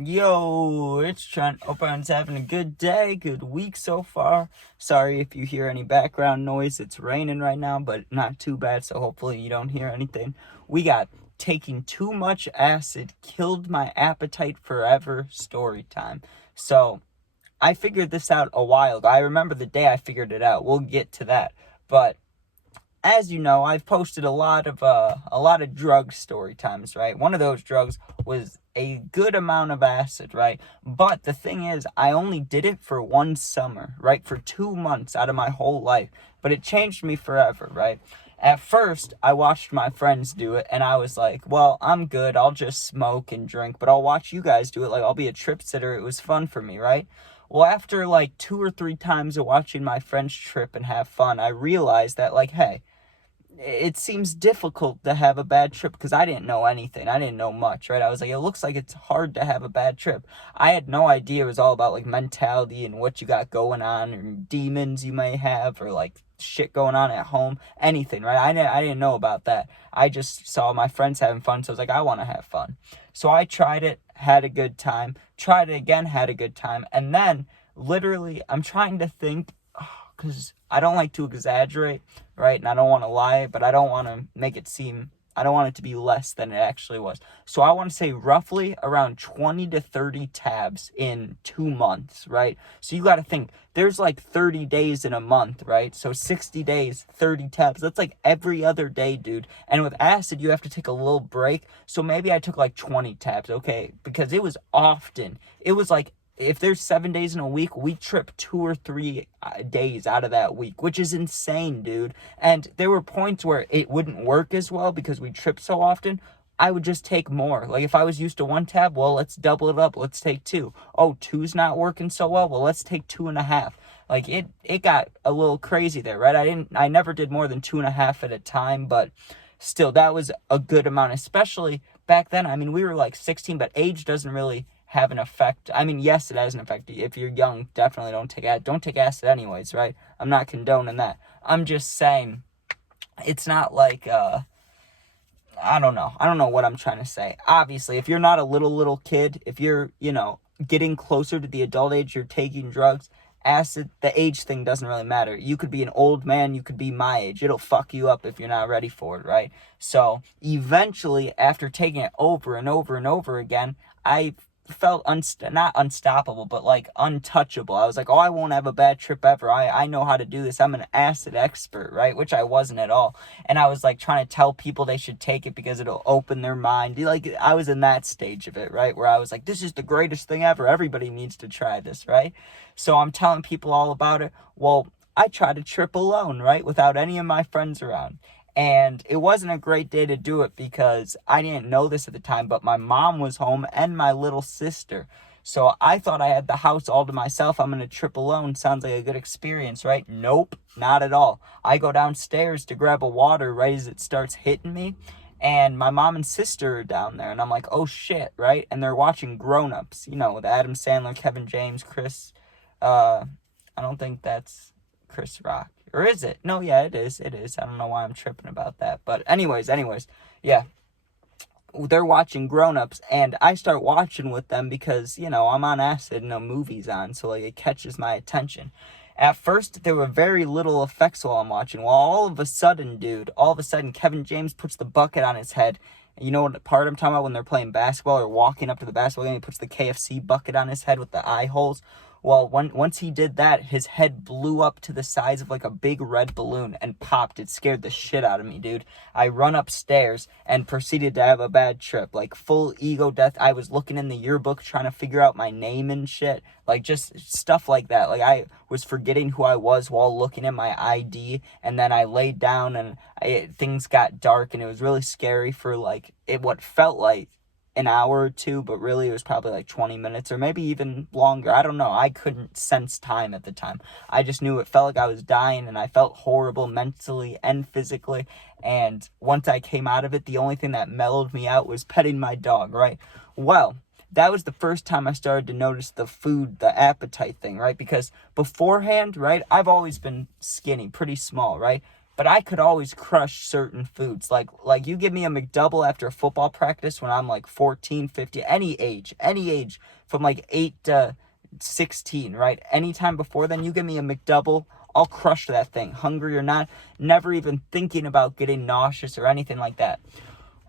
Yo, it's Trent. Hope everyone's having a good day, good week so far. Sorry if you hear any background noise. It's raining right now, but not too bad, so hopefully you don't hear anything. We got taking too much acid, killed my appetite forever story time. So, I figured this out a while ago. I remember the day I figured it out. We'll get to that. But as you know, I've posted a lot of drug story times, right? One of those drugs was a good amount of acid, right? But the thing is, I only did it for one summer, right? For 2 months out of my whole life. But it changed me forever, right? At first, I watched my friends do it, and I was like, well, I'm good. I'll just smoke and drink, but I'll watch you guys do it. Like, I'll be a trip sitter. It was fun for me, right? Well, after like 2 or 3 times of watching my friends trip and have fun, I realized that, like, hey, it seems difficult to have a bad trip because I didn't know anything. I didn't know much, right? I was like, it looks like it's hard to have a bad trip. I had no idea it was all about like mentality and what you got going on and demons you may have or like shit going on at home, anything, right? I didn't know about that. I just saw my friends having fun, so I was like, I want to have fun. So I tried it, had a good time, tried it again, had a good time, and then literally I'm trying to think because I don't like to exaggerate, right? And I don't want to lie, but I don't want to make it seem, I don't want it to be less than it actually was. So I want to say roughly around 20 to 30 tabs in 2 months, right? So you got to think, there's like 30 days in a month, right? So 60 days, 30 tabs. That's like every other day, dude. And with acid, you have to take a little break. So maybe I took like 20 tabs, okay? Because it was often. It was like, if there's 7 days in a week, we trip 2 or 3 days out of that week, which is insane, dude. And there were points where it wouldn't work as well because we trip so often. I would just take more. Like if I was used to one tab, well, let's double it up. Let's take two. Oh, two's not working so well. Well, let's take 2.5. Like it got a little crazy there, right? I never did more than 2.5 at a time, but still, that was a good amount, especially back then. I mean, we were like 16, but age doesn't really have an effect. I mean, yes, it has an effect. If you're young, definitely don't take acid anyways, right? I'm not condoning that. I'm just saying it's not like I don't know. I don't know what I'm trying to say. Obviously, if you're not a little kid, if you're, getting closer to the adult age, you're taking drugs, acid, the age thing doesn't really matter. You could be an old man, you could be my age. It'll fuck you up if you're not ready for it, right? So, eventually, after taking it over and over and over again, I felt not unstoppable, but like untouchable. I was like, oh, I won't have a bad trip ever. I know how to do this. I'm an acid expert, right? Which I wasn't at all. And I was like trying to tell people they should take it because it'll open their mind. Like I was in that stage of it, right? Where I was like, this is the greatest thing ever. Everybody needs to try this, right? So I'm telling people all about it. Well, I tried to trip alone, right? Without any of my friends around. And it wasn't a great day to do it because I didn't know this at the time, but my mom was home and my little sister. So I thought I had the house all to myself. I'm going to trip alone. Sounds like a good experience, right? Nope, not at all. I go downstairs to grab a water right as it starts hitting me. And my mom and sister are down there. And I'm like, oh shit, right? And they're watching Grown Ups, with Adam Sandler, Kevin James, Chris. I don't think that's Chris Rock. Or is it? No, yeah, it is. It is. I don't know why I'm tripping about that. But anyways, yeah. They're watching Grown Ups, and I start watching with them because, I'm on acid and a movie's on, so, like, it catches my attention. At first, there were very little effects while I'm watching. Well, all of a sudden, Kevin James puts the bucket on his head. You know what part I'm talking about when they're playing basketball or walking up to the basketball game? He puts the KFC bucket on his head with the eye holes. Well, once he did that, his head blew up to the size of like a big red balloon and popped. It scared the shit out of me, dude. I run upstairs and proceeded to have a bad trip. Like full ego death. I was looking in the yearbook trying to figure out my name and shit. Like just stuff like that. Like I was forgetting who I was while looking at my ID. And then I laid down and things got dark and it was really scary for like what felt like an hour or two, but really it was probably like 20 minutes or maybe even longer. I don't know. I couldn't sense time at the time. I just knew it felt like I was dying and I felt horrible mentally and physically. And once I came out of it, the only thing that mellowed me out was petting my dog, right? Well, that was the first time I started to notice the food, the appetite thing, right? Because beforehand, right, I've always been skinny, pretty small, right? but I could always crush certain foods. Like you give me a McDouble after a football practice when I'm like 14, 15, any age from like 8 to 16, right? Anytime before then, you give me a McDouble, I'll crush that thing, hungry or not, never even thinking about getting nauseous or anything like that.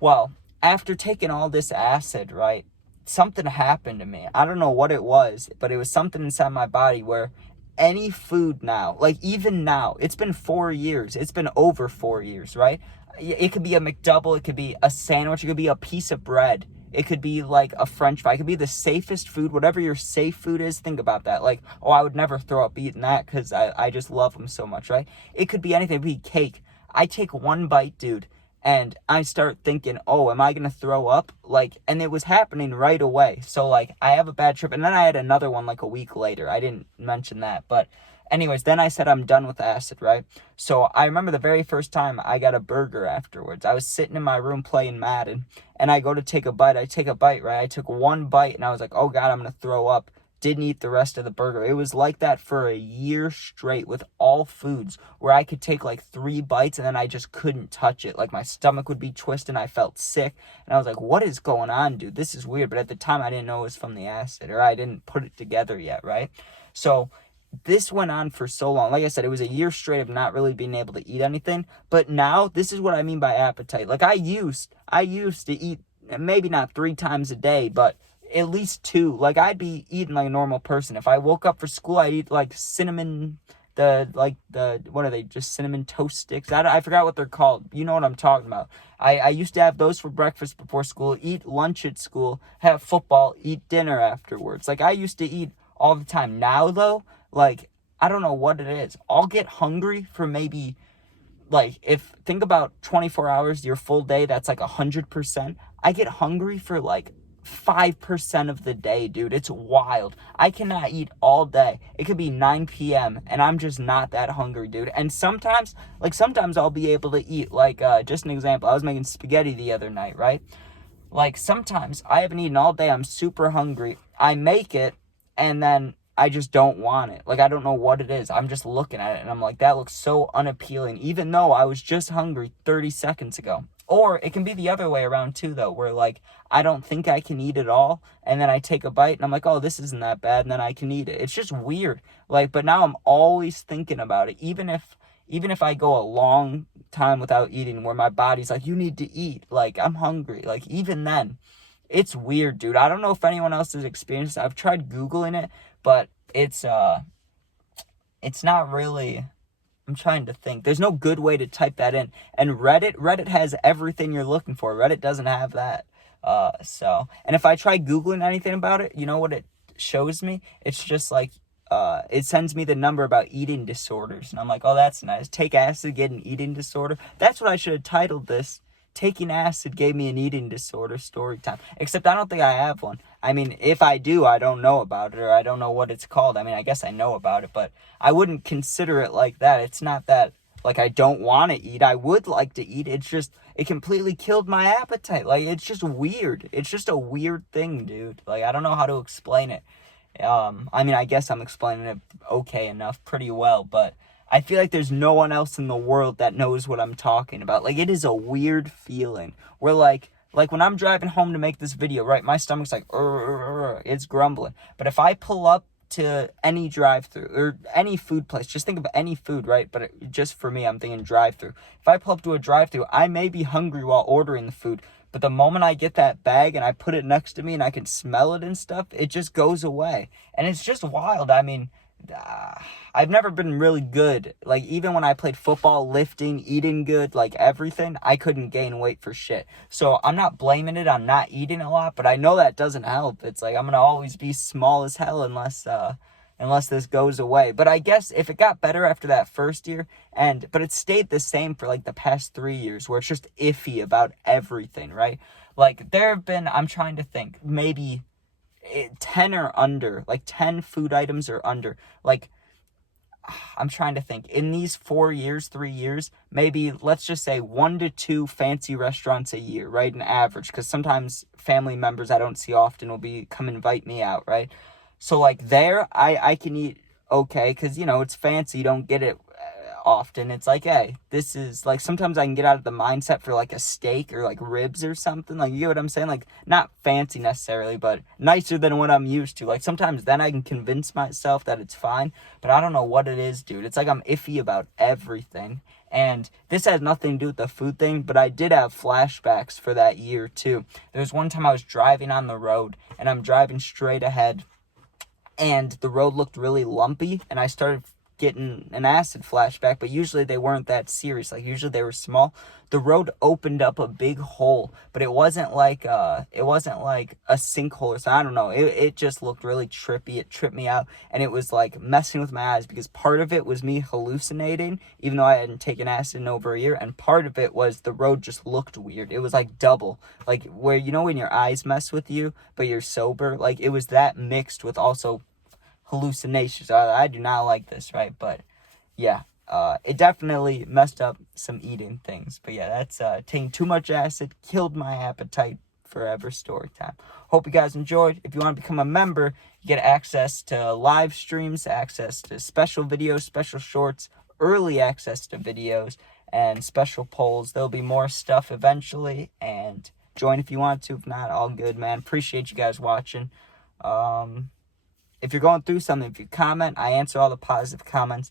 Well, after taking all this acid, right, something happened to me. I don't know what it was, but it was something inside my body where any food now, like even now, it's been 4 years. It's been over 4 years, right? It could be a McDouble. It could be a sandwich. It could be a piece of bread. It could be like a French fry. It could be the safest food, whatever your safe food is. Think about that. Like, oh, I would never throw up eating that because I just love them so much, right? It could be anything. It could be cake. I take one bite, dude, and I start thinking, oh, am I going to throw up? Like, and it was happening right away. So, like, I have a bad trip. And then I had another one, like, a week later. I didn't mention that. But anyways, then I said I'm done with acid, right? So I remember the very first time I got a burger afterwards. I was sitting in my room playing Madden, and I go to take a bite. I take a bite, right? I took one bite, and I was like, oh, God, I'm going to throw up. Didn't eat the rest of the burger. It was like that for a year straight with all foods, where I could take like 3 bites and then I just couldn't touch it. Like my stomach would be twisted and I felt sick. And I was like, what is going on, dude? This is weird. But at the time I didn't know it was from the acid, or I didn't put it together yet, right? So this went on for so long. Like I said, it was a year straight of not really being able to eat anything. But now, this is what I mean by appetite. Like I used to eat, maybe not 3 times a day, but at least 2. Like I'd be eating like a normal person. If I woke up for school, I'd eat like cinnamon, what are they, just cinnamon toast sticks? I forgot what they're called. You know what I'm talking about. I used to have those for breakfast before school, eat lunch at school, have football, eat dinner afterwards. Like I used to eat all the time. Now though, like, I don't know what it is. I'll get hungry for maybe, like, think about 24 hours, your full day, that's like 100%. I get hungry for like 5% of the day, dude. It's wild. I cannot eat all day. It could be 9 p.m. and I'm just not that hungry, dude. And sometimes I'll be able to eat, like, just an example. I was making spaghetti the other night, right? Like, sometimes I haven't eaten all day. I'm super hungry. I make it, and then I just don't want it. Like, I don't know what it is. I'm just looking at it, and I'm like, that looks so unappealing, even though I was just hungry 30 seconds ago. Or it can be the other way around, too, though, where, like, I don't think I can eat it all, and then I take a bite, and I'm like, oh, this isn't that bad, and then I can eat it. It's just weird. Like, but now I'm always thinking about it, even if I go a long time without eating, where my body's like, you need to eat, like, I'm hungry, like, even then, it's weird, dude. I don't know if anyone else has experienced it. I've tried Googling it, but it's not really, I'm trying to think. There's no good way to type that in. And Reddit has everything you're looking for. Reddit doesn't have that. And if I try Googling anything about it, you know what it shows me? It's just like, it sends me the number about eating disorders. And I'm like, oh, that's nice. Take acid, get an eating disorder. That's what I should have titled this. Taking acid gave me an eating disorder, story time. Except I don't think I have one. I mean, if I do, I don't know about it, or I don't know what it's called. I mean, I guess I know about it, but I wouldn't consider it like that. It's not that, like, I don't want to eat. I would like to eat. It's just, it completely killed my appetite. Like, it's just weird. It's just a weird thing, dude. Like, I don't know how to explain it. I mean, I guess I'm explaining it okay enough, pretty well, but I feel like there's no one else in the world that knows what I'm talking about. Like, it is a weird feeling where, like when I'm driving home to make this video, right, my stomach's like, it's grumbling. But if I pull up to any drive-thru or any food place, just think of any food, right? But just for me, I'm thinking drive-thru. If I pull up to a drive-thru, I may be hungry while ordering the food, but the moment I get that bag and I put it next to me and I can smell it and stuff, it just goes away. And it's just wild. I mean, I've never been really good. Like, even when I played football, lifting, eating good, like everything, I couldn't gain weight for shit. So I'm not blaming it on not eating a lot, but I know that doesn't help. It's like I'm gonna always be small as hell unless this goes away. But I guess if it got better after that first year, but it stayed the same for like the past 3 years, where it's just iffy about everything, right? Like, there have been, I'm trying to think, maybe 10 or under, like 10 food items or under. Like, I'm trying to think, in these 3 years, maybe let's just say 1 to 2 fancy restaurants a year, right? An average, because sometimes family members I don't see often will come invite me out, right? So like there, I can eat okay, because, you know, it's fancy, you don't get it often. It's like, hey, this is like, sometimes I can get out of the mindset for like a steak or like ribs or something. Like, you get what I'm saying? Like, not fancy necessarily, but nicer than what I'm used to. Like, sometimes then I can convince myself that it's fine, but I don't know what it is, dude. It's like I'm iffy about everything. And this has nothing to do with the food thing, but I did have flashbacks for that year too. There was one time I was driving on the road, and I'm driving straight ahead, and the road looked really lumpy, and I started getting an acid flashback, but usually they weren't that serious. Like, usually they were small. The road opened up a big hole, but it wasn't like a sinkhole or something. I don't know. It just looked really trippy. It tripped me out, and it was like messing with my eyes, because part of it was me hallucinating, even though I hadn't taken acid in over a year, and part of it was the road just looked weird. It was like double, like where, you know, when your eyes mess with you but you're sober, like it was that mixed with also hallucinations. I do not like this, right? But yeah, it definitely messed up some eating things. But yeah, that's taking too much acid killed my appetite forever. Story time. Hope you guys enjoyed. If you want to become a member, you get access to live streams, access to special videos, special shorts, early access to videos, and special polls. There'll be more stuff eventually, and join if you want to. If not, all good, man. Appreciate you guys watching. If you're going through something, if you comment, I answer all the positive comments.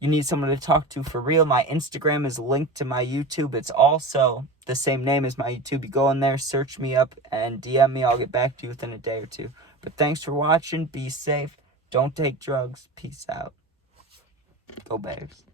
You need someone to talk to for real, my Instagram is linked to my YouTube. It's also the same name as my YouTube. You go in there, search me up, and DM me. I'll get back to you within a day or two. But thanks for watching. Be safe. Don't take drugs. Peace out. Go Bears.